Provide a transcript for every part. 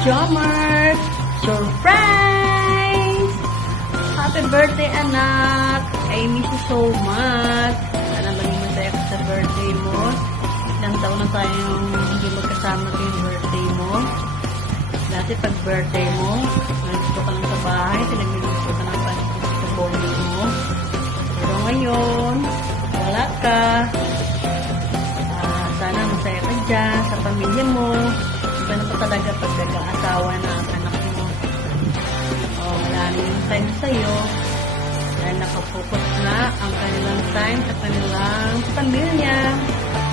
Jomar! Surprise! Happy birthday, anak! I miss you so much. Sana maging masaya ka sa birthday mo. Ilang taon na tayong hindi magkasama yung birthday mo. Dati pag birthday mo, nandito ka lang sa bahay, pinag-gusto ka ng pag-bonding mo. Pero ngayon, wala ka. Sana masaya ka dyan sa pamilya mo. Iba na pa talaga pag nag-aasawa na ang anak mo. Wala na yung time sa'yo. Dahil nakapokus na ang kanilang time sa kanilang pamilya.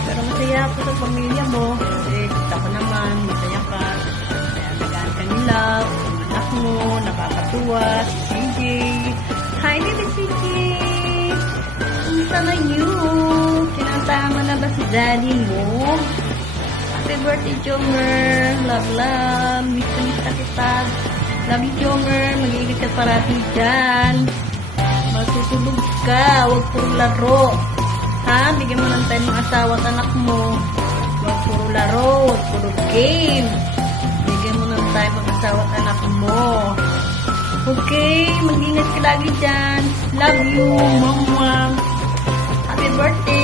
Pero masaya ako sa pamilya mo. Kasi kita ko naman, masaya ka. Kaya nagaan ka nila, ang anak mo, nakakatuwa, si CJ. Hi, baby CJ! Kumusta na yun? Sinasama na ba si daddy mo? Happy birthday, Jomer! Love, love! Miss na kita! Love you, Jomer! Mag-iingat ka parati dyan! Matutulog ka! Huwag puro laro! Ha? Bigyan mo ng time ng asawa at anak mo! Huwag puro laro! Huwag puro game! Bigyan mo ng time ng asawa at anak mo! Okay? Mag-ingat ka lagi dyan! Love you, mama! Happy birthday!